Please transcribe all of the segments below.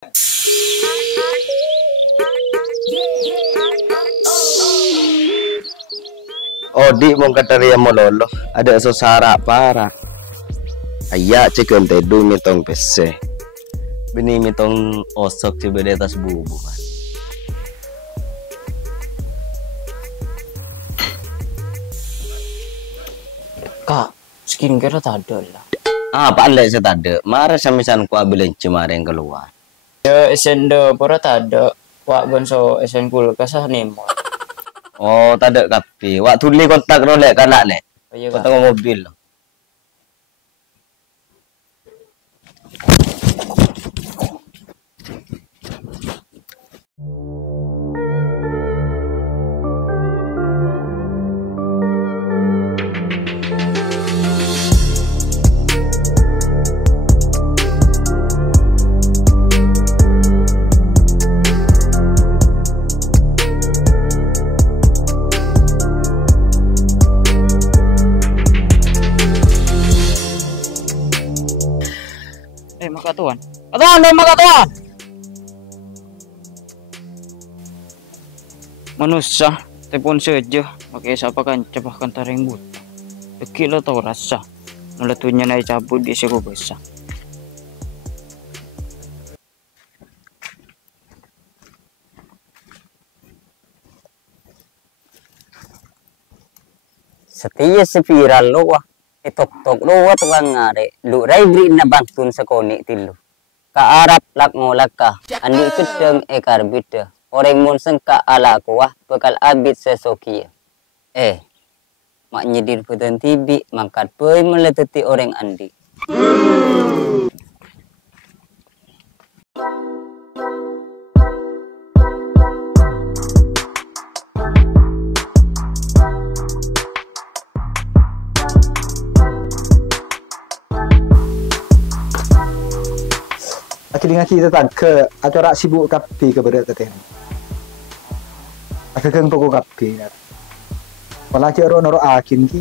Odi mong kataria mo lolo, ada sosara para. Ayak cikon tedu mitong pese. Bini mitong osok coba di atas bubu kan. Kak, skincare tak ada lah. Ah, pandai saya tade. Mara samisan ku ambilin cemara yang keluar. Ya, esen do, pura tak ada. Wak gonso esen kulkas nih mo. Oh, tade kapi. Waktu li kontak rolek kanak lek. Oh iya Kontak kak. mobil. Makatuan. Katuan, makatuan. Manusia, telepon saja. Pakai siapa kan cepahkan taring buta. Dekil tau rasa. Meletunya naik cabut di sekolah besar. Setia sepiral lo wah. Tok lo wah tukang ngare. Lu rai beri na bantun sekonik tilu. Ka Arab lak ngolak ka. Andi kedeng ekar bida. Orang monseng ka ala ku wah. Bekal abid sesokia. Mak nyedir putan tibi. Mangkat boy meleteti orang andi. Dengan kita tak ke acara sibuk kapi ke berat teteh. Aku kan pokok kapi. Malah cero noro akin ki.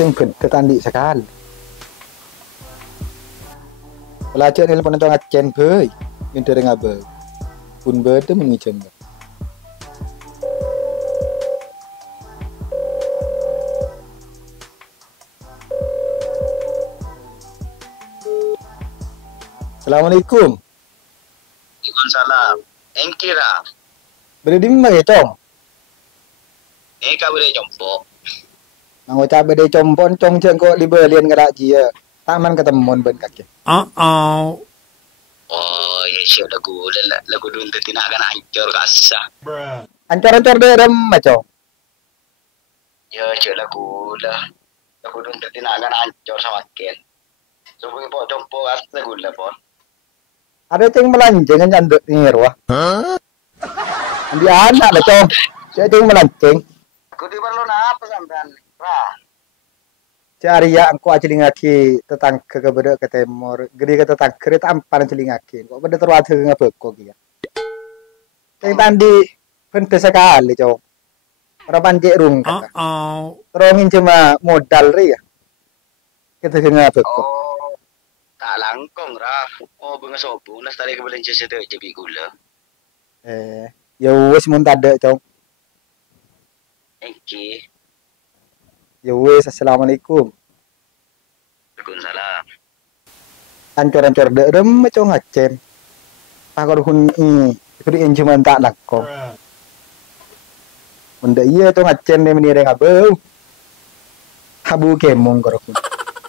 Tengket ketandi sekali. Malah cero ni pun entong acen boy. Minta dengan boy. Pun berde mengicen. Assalamualaikum. Waalaikumsalam. Engkira. Beri di mana cong? Eka boleh jumpa. Nang ucap beri compon cong ceng kok libelian ngerak jia. Taman ketemuan ben kaki. Oh, ya siap lagu dun tetina akan hancur kasa. Ancor-ancor derem macam. Ya siap lagu dun tetina akan hancur sama ken. Sebelum po jumpa kasa gula pon. Ada ceng melanceng kan janduk ngirwah. Andi anak lah cong. Saya ceng melanceng. Aku di perlu apa sampean? Wah. Cari ya aku aja lingaki tetang ke beda ke timur. Gede ke tetang kereta ampan celingaki. Kok beda terwata ngabeko kia. Ceng tadi pen sekali cong. Harapan cek rung kata. Terongin cuma modal ri ya. Kita ngabeko. Tak langkong rah. Oh bunga sobu nas tarik ke belen cesete jebi gula. Ya wes mun tade cong. Engki. Ya wes assalamualaikum. Waalaikumsalam. Ancor-ancor derem cong acem. Takor hun itu di cuma tak langkong. Benda iya cong acem dia menire ngabeu. Habu kemong korok.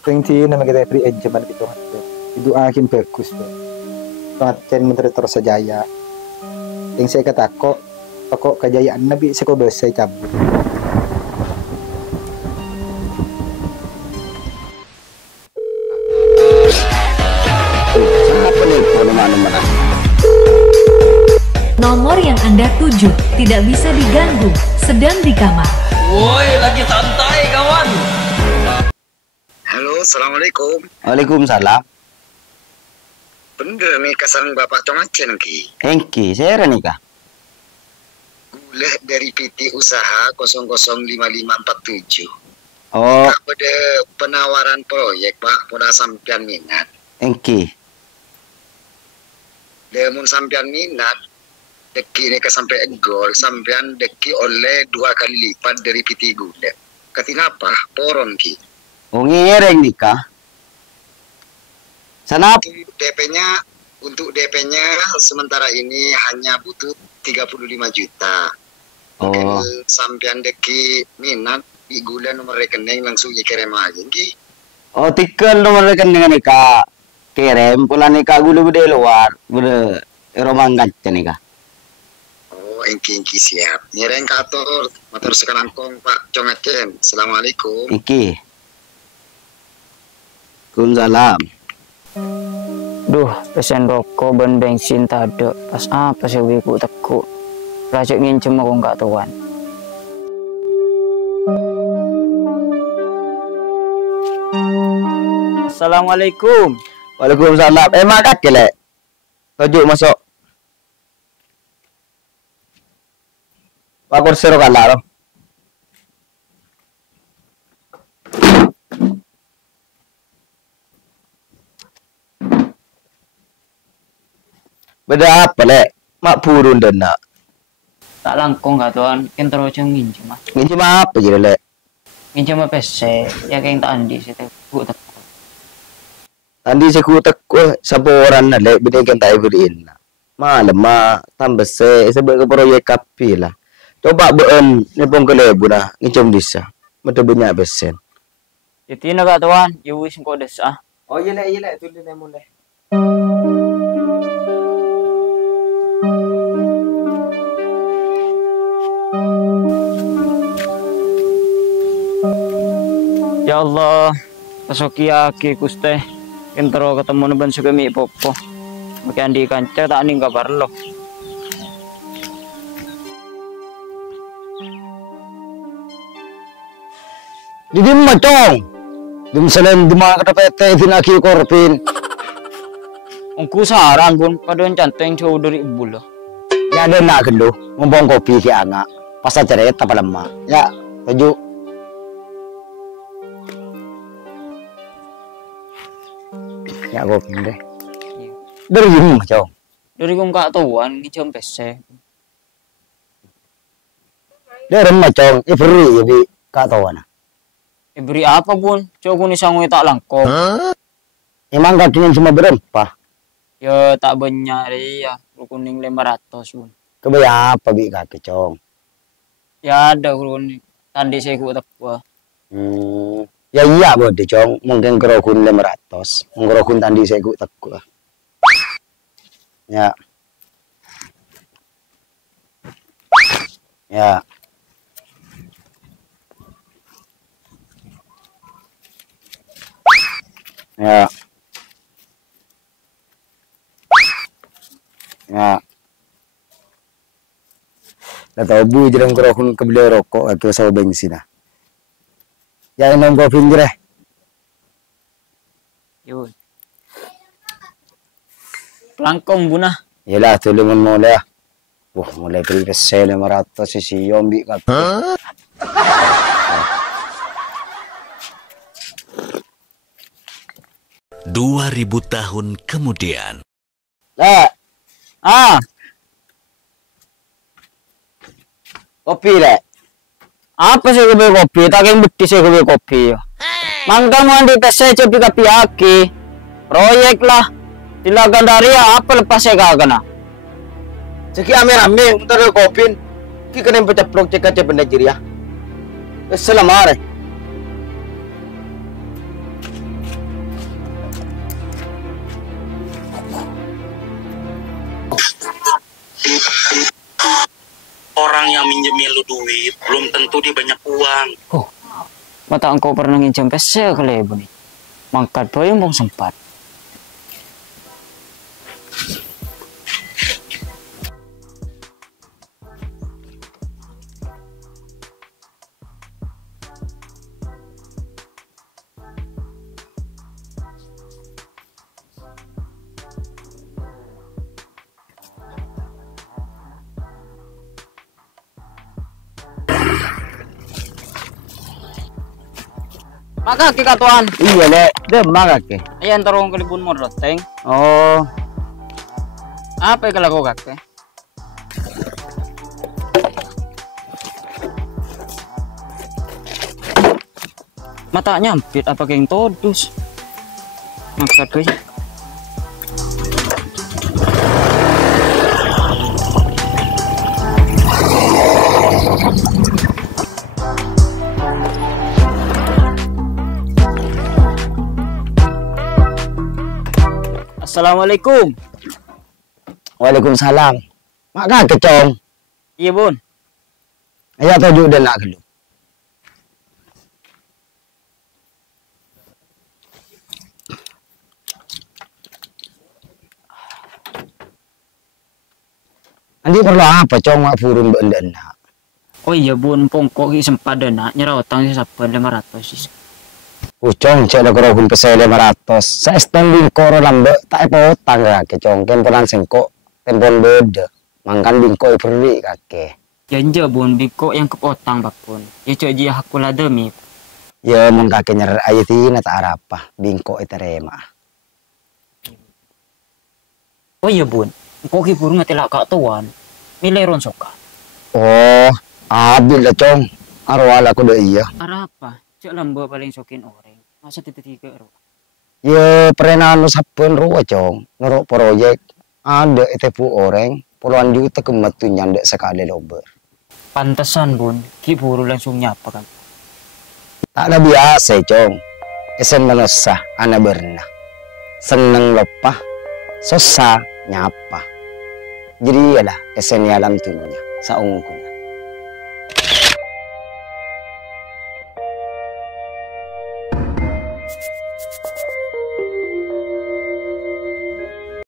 Tengci nama kita free agent gitu. Itu akin bagus tuh. Pengaten menteri terus sejaya. Yang saya kata kok kejayaan Nabi seko besar cabut. Siapa nih mana-mana? Nomor yang Anda tuju tidak bisa diganggu, sedang di kamar. Woi, lagi santai kawan. Halo, assalamualaikum. Waalaikumsalam. Bener nih kasarang bapak Tomacen ki. Engki, saya nikah. Gula dari PT Usaha 005547. Oh, Pada penawaran proyek pak, pada sampean minat. engki. Demun sampean minat, deki ini sampai gol, sampean deki oleh 2 kali lipat dari piti gule. Katinapa? Poron ki. Oh ngereng nikah. Sana Untuk DP-nya sementara ini hanya butuh 35 juta. Mungkin sampean deki minat di gula nomor rekening langsung dikirim aja ki. oh tikel nomor rekening nikah. Kirim pula nikah gula bude luar, bude romang gacha nikah. Oh, engki siap. Nyereng katur, motor sekalangkong Pak Congacen. Assalamualaikum. Iki. Kumsalam. Duh, pesen rokok ban bensin tade. Pas apa sih wiku teku. Rajak ngincem aku nggak tuan. Assalamualaikum. Waalaikumsalam. Makan kelek. Tujuk masuk. Pak kursi kalah loh. Beda apa lek? Mak purun dana. Tak langkong nggak tuan. Kentro ceng ngincem mah. Ngincim apa jadi lek? Ngincem apa PC? Ya kayak tak andi sih teku teku. Tadi saya kutek saboran na lek binigyan tayo beriin na. Malam tambah sebab ke proyek kapi lah. Coba beun ni pong kelebo na ngicom disa. Mata banyak besen. Jadi nggak tuan. Yuwis ko desa. Oh iya lek tulis na mo lek. Ya Allah, pasokia ki kuste. Kentro ketemu neban sugami popo. Maki andi kanca tak ning kabar lo. Jadi macong. Dum selain duma kata PT tinaki korpin. Ungku sarang pun padon canteng cow dari ibu lo. Ya ada nak kendo ngombong kopi ki anak. Pas acara apa lemah. Ya, tuju. Ya kopi deh. Dari ini macong. Dari kong kak tuan ngicam pese. Dari macong beri jadi katawana. Beri apa pun? Coba kuni sanggup tak langkong. Emang kakinya cuma berapa? Ya tak banyak ya. Kuning 500 pun. Kebayang apa bi kaki cong? Ya ada kuning. Tadi saya ku takwa. Ya iya boleh cong. Mungkin kerokun 500. Kerokun tadi saya ku takwa. Ya. Ya. Ya. Ya. Lah tahu bu jerang kerokun kebeli rokok atau sawo bensin ah. Ya enam kopi jere. Yun. Langkong bunah. Yalah tulungan mulai. Wah mulai beli pesel 500 sisi yombi kat. 2000 tahun kemudian. Lah. Kopi le. Apa sih kopi kopi? Tak yang bukti sih kopi kopi. Mangga mau di pese copi kopi aki. Proyek lah. Dilagan dari apa lepas saya kagak na. Ceki ame-ame untuk kopi. Ki kena pecaplok cek aja benda jiri ya. Selamat. Orang yang minjemin lu duit belum tentu dia banyak uang. Mata engkau pernah nginjam pese kali ibu nih. Mangkat boyong bong sempat. Maka ki katuan. Iya le, dia maka ke. Ayan tarong kalibun mo roteng. Oh. Apa yang kalau kakek? Mata nyampit apa yang todus? Maksud gue. Assalamualaikum. Waalaikumsalam. Mak kakek cong. Iya bun. Ayah tahu dan nak kelu. Andi perlu apa cong mak furun benda nak? Oh iya bun, pongkok ki sempadan nak nyerawatang si saben 500 sih. Ucong cek nak rohun pesel 500. Saya standing koro lambe tak potang kakek cong. Kempolan sengkok tempon beda. Mangkan bingko iperi kakek. Janja bun, bingko yang kepotang bakun. Ya cok dia hakul demi. Ya mun kakek nyer ayatina tak arapa. Bingko iterema. Oh iya bun, kok ki burung ngetilak kak tuan. Nilai ron soka. Oh, abil lah cong. Arwala ko dah iya. Arapa? Cok lambo paling sokin orang. Masa tiga ro. Ya pernah nu saben ruwa cong. Nuruk proyek. Ada itepu orang. Puluhan juta kematu nyandek sekali lober. Pantesan bun, ki buru langsung nyapa kan. Tak ada biasa cong. Esen manusia anak berna. Seneng lepah. Susah nyapa. Jadi ialah esen alam tunya. Saungku.